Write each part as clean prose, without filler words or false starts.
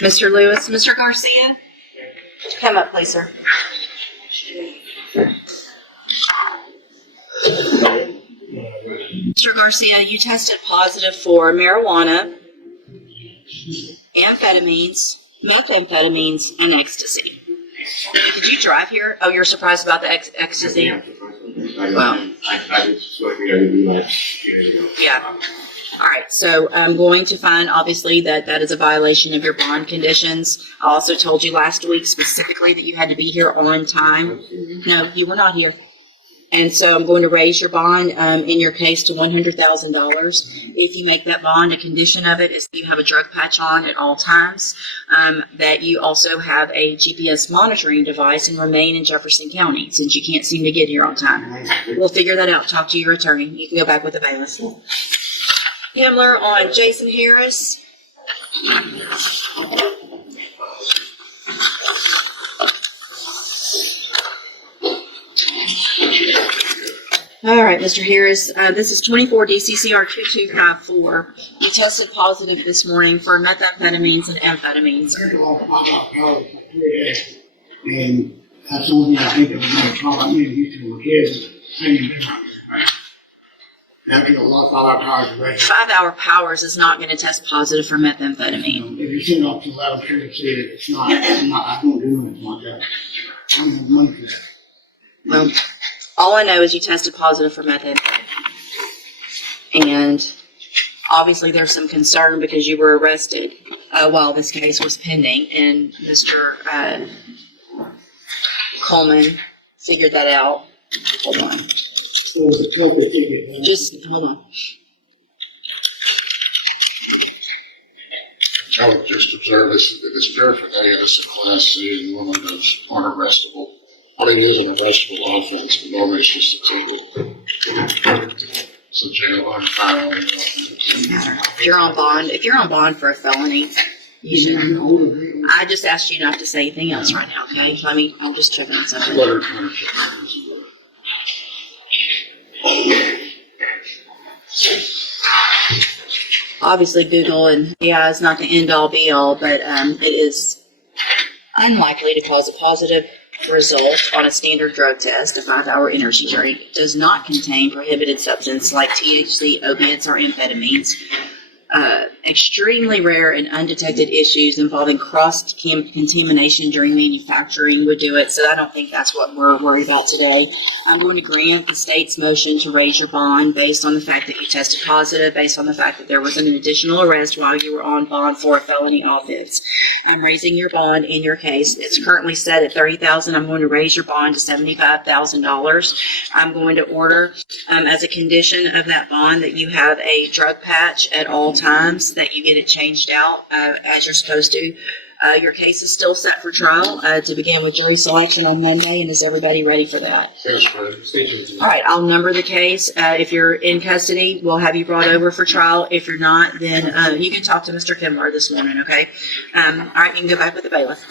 Mr. Lewis, Mr. Garcia, come up, please, sir. Mr. Garcia, you tested positive for marijuana, amphetamines, methamphetamines, and ecstasy. Did you drive here? Oh, you're surprised about the ecstasy? Well, yeah. All right, so I'm going to find, obviously, that is a violation of your bond conditions. I also told you last week specifically that you had to be here on time. No, you were not here. And so I'm going to raise your bond in your case to $100,000. If you make that bond, a condition of it is that you have a drug patch on at all times, that you also have a GPS monitoring device and remain in Jefferson County since you can't seem to get here on time. We'll figure that out. Talk to your attorney. You can go back with the bailiff. Himmler on Jason Harris. All right, Mr. Harris, this is 24 DCCR 2254. You tested positive this morning for methamphetamines and amphetamines. And that's the only thing I think that was going to talk. I mean, he's to my kids. Having a lot of 5 hour powers. 5 hour powers is not going to test positive for methamphetamine. If you send off to that, I'm sure to say that it's not. I don't do anything like that. I don't have money for that. Well, all I know is you tested positive for methamphetamine. And obviously there's some concern because you were arrested while this case was pending. And Mr. Coleman figured that out. Hold on. So the trophy ticket. Just hold on. I would just observe this. It's paraphernalia. It's a Class C, and women aren't arrestable. I mean, it is an arrestable offense, but normally it's just a ticket. It's a jail on file. Doesn't matter. If you're on bond for a felony, you should. I just asked you not to say anything else right now, okay? I'm just checking on something. Obviously, Google and AI is not the end-all, be-all, but it is unlikely to cause a positive result on a standard drug test. A 5 hour energy drink does not contain prohibited substance like THC, opiates, or amphetamines. Extremely rare and undetected issues involving cross-contamination during manufacturing would do it, so I don't think that's what we're worried about today. I'm going to grant the state's motion to raise your bond based on the fact that you tested positive, based on the fact that there was an additional arrest while you were on bond for a felony offense. I'm raising your bond in your case. It's currently set at $30,000. I'm going to raise your bond to $75,000. I'm going to order, as a condition of that bond, that you have a drug patch at all times, that you get it changed out as you're supposed to. Your case is still set for trial to begin with jury selection on Monday, and is everybody ready for that? Yes, ma'am. All right, I'll number the case. If you're in custody, we'll have you brought over for trial. If you're not, then you can talk to Mr. Kimler this morning, okay? All right, you can go back with the bailiff.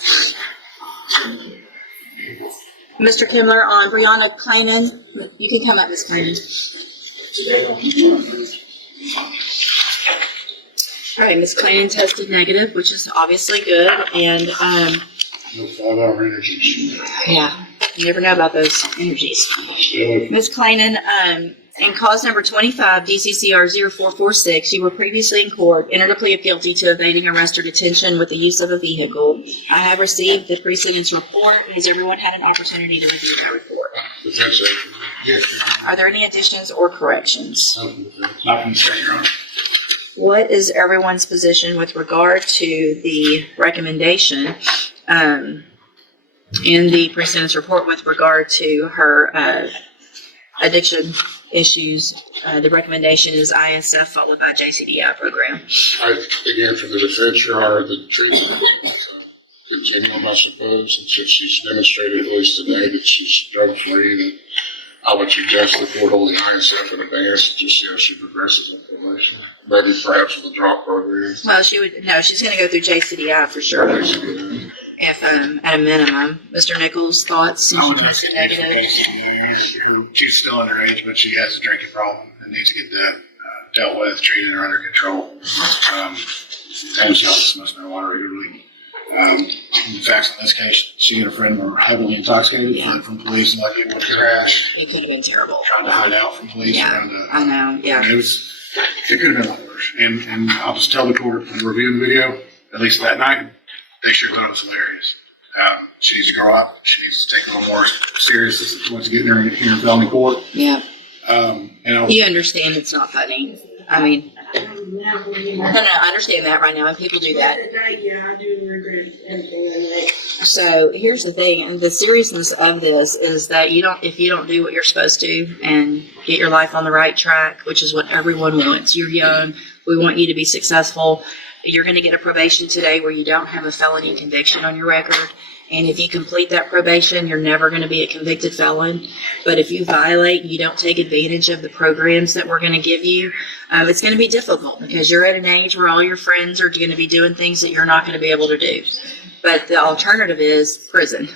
Mr. Kimler, on Brianna Kleinan, you can come up, Ms. Kleinan. All right, Ms. Kleinan tested negative, which is obviously good, and No 5 hour energies. yeah, you never know about those energies. Ms. Kleinan, in cause number 25, DCCR 0446, you were previously in court, entered a plea of guilty to evading arrest or detention with the use of a vehicle. I have received the pre-sentence report. Has everyone had an opportunity to review that report? Potentially. Yes, Are there any additions or corrections? Nothing, Your Honor. What is everyone's position with regard to the recommendation in the pre-sentence report with regard to her addiction issues? The recommendation is ISF followed by JCDI program. Again, for the defense, Your Honor, the treatment continuum, I suppose, and since she's demonstrated at least today that she's drug-free, then I would suggest the court hold the ISF in advance and just see how she progresses in probation. Maybe perhaps with a drop program. Well, she's going to go through JCDI for sure. If at a minimum. Mr. Nichols, thoughts? She's still underage, but she has a drinking problem and needs to get that dealt with, treated, or under control. Takes most marijuana regularly. facts in this case, she and her friend were heavily intoxicated, Yeah. fled from police, and like it was crash, It could have been terrible. trying to hide out from police. Yeah, And, I know, yeah. it could have been a lot worse. And I'll just tell the court in reviewing the video, at least that night, they sure thought it was hilarious. She needs to grow up. She needs to take it a little more serious if she wants to get in her here in felony court. Yeah. And You understand it's not funny. I mean, no, I understand that right now, and people do that. Yeah, I do regret everything. So here's the thing, and the seriousness of this is that if you don't do what you're supposed to and get your life on the right track, which is what everyone wants. You're young. We want you to be successful. You're going to get a probation today where you don't have a felony conviction on your record. And if you complete that probation, you're never going to be a convicted felon. But if you violate, you don't take advantage of the programs that we're going to give you, it's going to be difficult because you're at an age where all your friends are going to be doing things that you're not going to be able to do. But the alternative is prison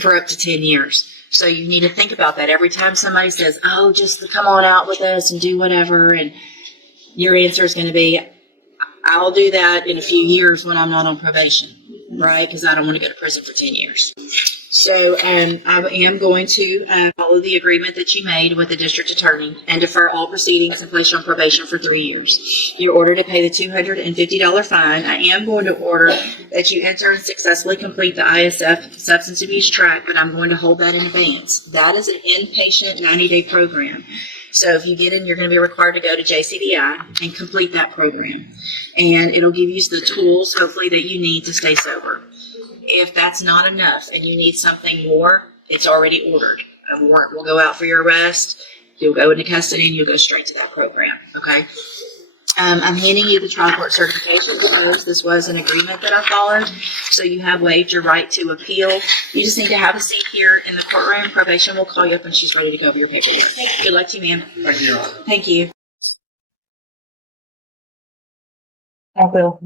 for up to 10 years. So you need to think about that every time somebody says, oh, just come on out with us and do whatever. And your answer is going to be, I'll do that in a few years when I'm not on probation. Right, because I don't want to go to prison for 10 years. So I am going to follow the agreement that you made with the district attorney and defer all proceedings and place you on probation for 3 years. You're ordered to pay the $250 fine. I am going to order that you enter and successfully complete the ISF substance abuse track, but I'm going to hold that in advance. That is an inpatient 90-day program. So if you get in, you're going to be required to go to JCDI and complete that program. And it'll give you the tools, hopefully, that you need to stay sober. If that's not enough and you need something more, it's already ordered. A warrant will go out for your arrest. You'll go into custody and you'll go straight to that program. Okay? I'm handing you the trial court certification because this was an agreement that I followed. So you have waived your right to appeal. You just need to have a seat here in the courtroom. Probation will call you up and she's ready to go over your paperwork. Good luck to you, ma'am. thank you. Thank you. I will.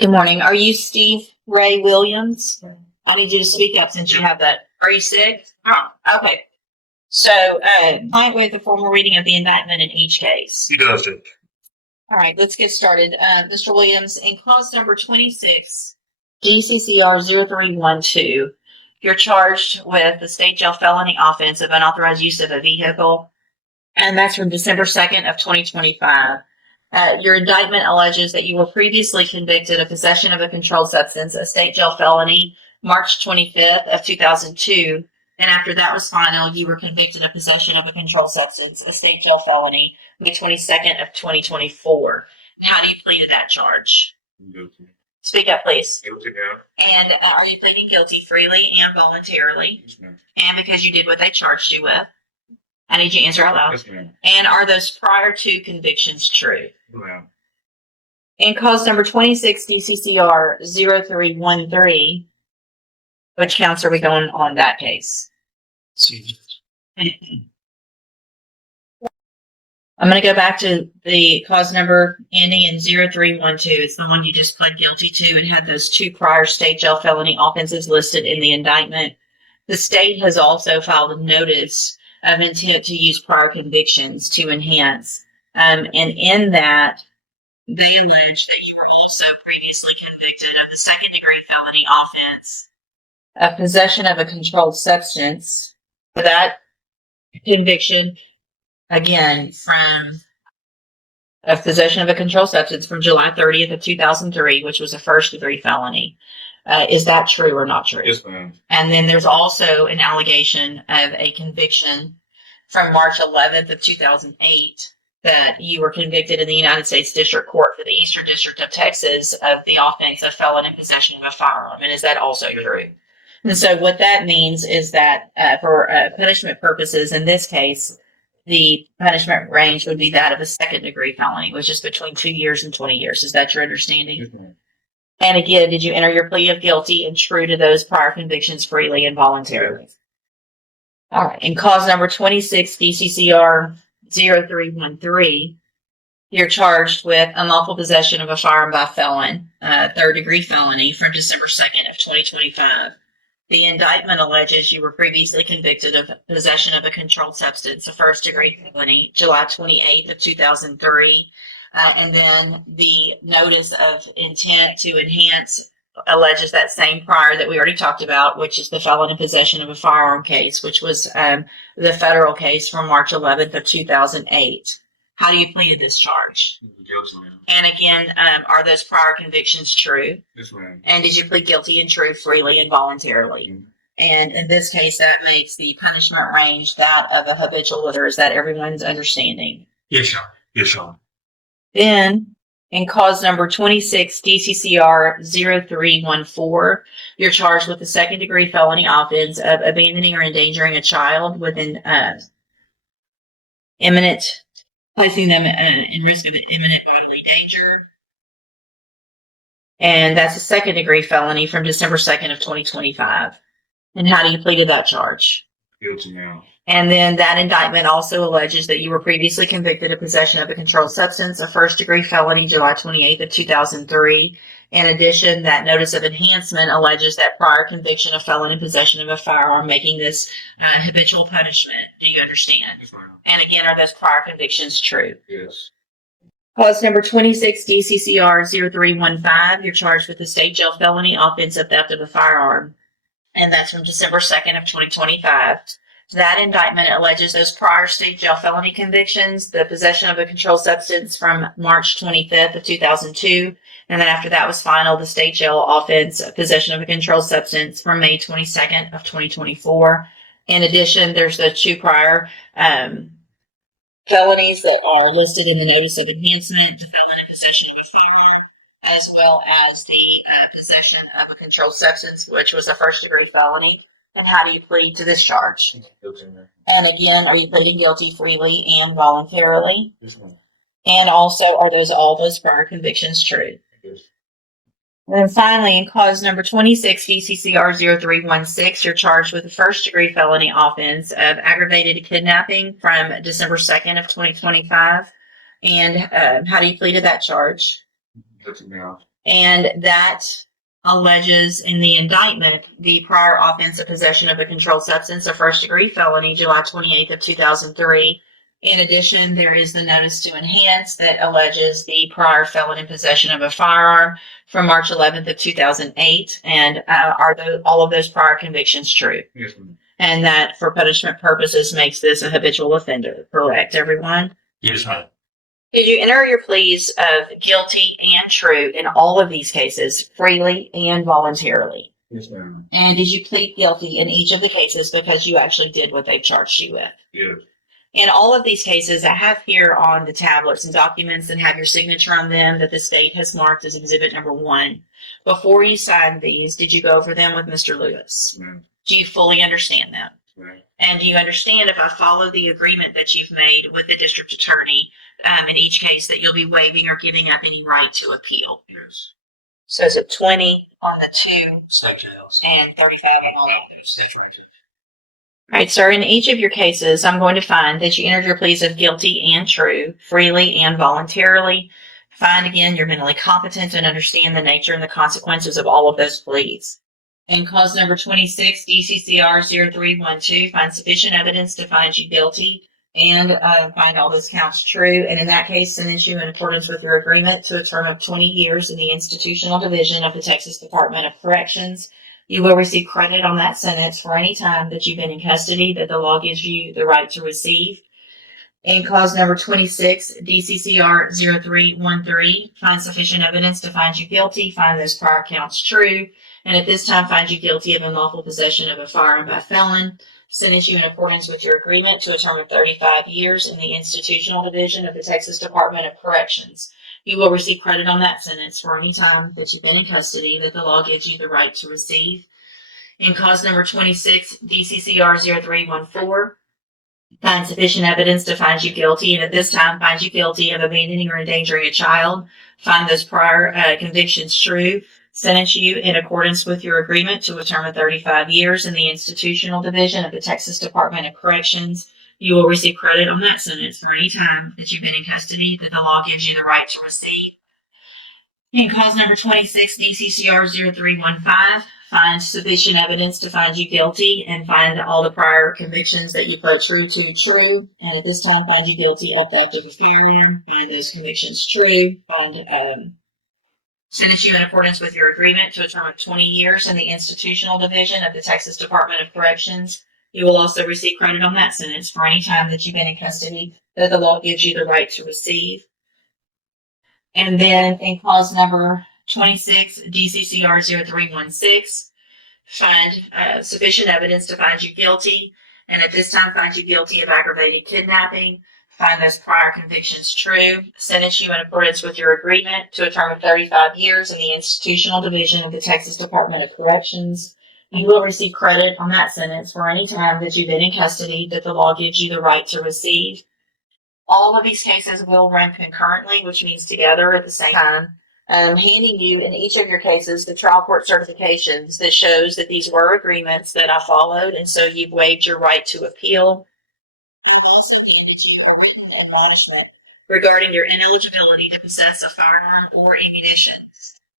Good morning. Are you Steve Ray Williams? I need you to speak up since you have that. Are you sick? Oh, okay. So, client with the formal reading of the indictment in each case. He does it. All right, let's get started. Mr. Williams, in clause number 26, ECCR 0312, you're charged with the state jail felony offense of unauthorized use of a vehicle, and that's from December 2nd of 2025. Your indictment alleges that you were previously convicted of possession of a controlled substance, a state jail felony, March 25th of 2002. And after that was final, you were convicted of possession of a controlled substance, a state jail felony, the 22nd of 2024. And how do you plead to that charge? Guilty. Speak up, please. Guilty now. And are you pleading guilty freely and voluntarily? Yes, ma'am. And because you did what they charged you with? I need you to answer out loud. Yes, ma'am. And are those prior two convictions true? Yes, ma'am. In cause number 26 DCCR 0313, which counts are we going on that case? I'm going to go back to the cause number ending in 0312. It's the one you just pled guilty to and had those two prior state jail felony offenses listed in the indictment. The state has also filed a notice of intent to use prior convictions to enhance. And in that, they allege that you were also previously convicted of the second-degree felony offense of possession of a controlled substance. For that conviction, again, from of possession of a controlled substance from July 30th of 2003, which was a first-degree felony. Is that true or not true? Yes, ma'am. And then there's also an allegation of a conviction from March 11th of 2008 that you were convicted in the United States District Court for the Eastern District of Texas of the offense of felon in possession of a firearm. And is that also true? And so what that means is that for punishment purposes, in this case, the punishment range would be that of a second-degree felony, which is between 2 years and 20 years. Is that your understanding? Yes, ma'am. And again, did you enter your plea of guilty and true to those prior convictions freely and voluntarily? All right. In cause number 26, DCCR 0313, you're charged with unlawful possession of a firearm by a felon, third-degree felony from December 2nd of 2025. The indictment alleges you were previously convicted of possession of a controlled substance, a first-degree felony, July 28th of 2003. And then the notice of intent to enhance alleges that same prior that we already talked about, which is the felon in possession of a firearm case, which was the federal case from March 11th of 2008. How do you plead to this charge? Guilty, ma'am. And again, are those prior convictions true? Yes, ma'am. And did you plead guilty and true freely and voluntarily? And in this case, that makes the punishment range that of a habitual litter. Is that everyone's understanding? Yes, Your Honor. Yes, Your Honor. Then, in cause number 26 DCCR 0314, you're charged with the second degree felony offense of abandoning or endangering a child within placing them in risk of imminent bodily danger. And that's a second degree felony from December 2nd of 2025. And how do you plead to that charge? Guilty, ma'am. And then that indictment also alleges that you were previously convicted of possession of a controlled substance, a first degree felony, July 28th of 2003. In addition, that notice of enhancement alleges that prior conviction of felon in possession of a firearm, making this habitual punishment. Do you understand? Yes, ma'am. And again, are those prior convictions true? Yes. Clause number 26 DCCR 0315, you're charged with the state jail felony offense of theft of a firearm. And that's from December 2nd of 2025. That indictment alleges those prior state jail felony convictions, the possession of a controlled substance from March 25th of 2002, and then after that was final, the state jail offense, possession of a controlled substance from May 22nd of 2024. In addition, there's the two prior felonies that are listed in the notice of enhancement, the felon in possession of a firearm, as well as the possession of a controlled substance, which was a first degree felony. And how do you plead to this charge? Guilty, ma'am. And again, are you pleading guilty freely and voluntarily? Yes, ma'am. And also, are all those prior convictions true? Yes. And then finally, in cause number 26 DCCR 0316, you're charged with a first degree felony offense of aggravated kidnapping from December 2nd of 2025. And how do you plead to that charge? Guilty, ma'am. And that alleges in the indictment the prior offense of possession of a controlled substance, a first degree felony, July 28th of 2003. In addition, there is the notice to enhance that alleges the prior felon in possession of a firearm from March 11th of 2008. And are all of those prior convictions true? Yes, ma'am. And that for punishment purposes makes this a habitual offender, correct, everyone? Yes, ma'am. Did you enter your pleas of guilty and true in all of these cases freely and voluntarily? Yes, ma'am. And did you plead guilty in each of the cases because you actually did what they charged you with? Yes. In all of these cases, I have here on the tablets and documents and have your signature on them that the state has marked as exhibit number 1. Before you signed these, did you go over them with Mr. Lewis? Yes, ma'am. Do you fully understand them? Yes, ma'am. And do you understand if I follow the agreement that you've made with the district attorney in each case that you'll be waiving or giving up any right to appeal? Yes. So is it 20 on the 2 State jails. and 35 on all others? That's right. All right, sir, in each of your cases, I'm going to find that you entered your pleas of guilty and true, freely and voluntarily. Find again you're mentally competent and understand the nature and the consequences of all of those pleas. In cause number 26, DCCR 0312, find sufficient evidence to find you guilty and find all those counts true. And in that case, sentence you in accordance with your agreement to a term of 20 years in the institutional division of the Texas Department of Corrections. You will receive credit on that sentence for any time that you've been in custody that the law gives you the right to receive. In cause number 26, DCCR 0313, find sufficient evidence to find you guilty, find those prior counts true, and at this time find you guilty of unlawful possession of a firearm by felon. Sentence you in accordance with your agreement to a term of 35 years in the institutional division of the Texas Department of Corrections. You will receive credit on that sentence for any time that you've been in custody that the law gives you the right to receive. In cause number 26, DCCR 0314, find sufficient evidence to find you guilty, and at this time find you guilty of abandoning or endangering a child. Find those prior convictions true. Sentence you in accordance with your agreement to a term of 35 years in the institutional division of the Texas Department of Corrections. You will receive credit on that sentence for any time that you've been in custody that the law gives you the right to receive. In cause number 26, DCCR 0315, find sufficient evidence to find you guilty, and find all the prior convictions that you pled true to true, and at this time find you guilty of theft of a firearm, find those convictions true, sentence you in accordance with your agreement to a term of 20 years in the institutional division of the Texas Department of Corrections. You will also receive credit on that sentence for any time that you've been in custody that the law gives you the right to receive. And then in clause number 26, DCCR 0316, find sufficient evidence to find you guilty, and at this time find you guilty of aggravated kidnapping, find those prior convictions true, sentence you in accordance with your agreement to a term of 35 years in the institutional division of the Texas Department of Corrections. You will receive credit on that sentence for any time that you've been in custody that the law gives you the right to receive. All of these cases will run concurrently, which means together at the same time, handing you in each of your cases the trial court certifications that shows that these were agreements that I followed, and so you've waived your right to appeal. I've also handed you a written admonishment regarding your ineligibility to possess a firearm or ammunition.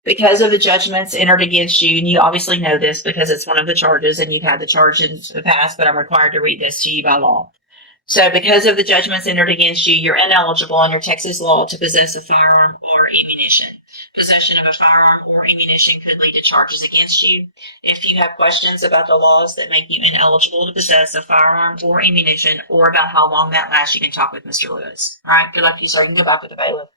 Because of the judgments entered against you, and you obviously know this because it's one of the charges and you've had the charge in the past, but I'm required to read this to you by law. So because of the judgments entered against you, you're ineligible under Texas law to possess a firearm or ammunition. Possession of a firearm or ammunition could lead to charges against you. If you have questions about the laws that make you ineligible to possess a firearm or ammunition, or about how long that lasts, you can talk with Mr. Lewis. All right, good luck to you, sir. You can go back with the bailiff.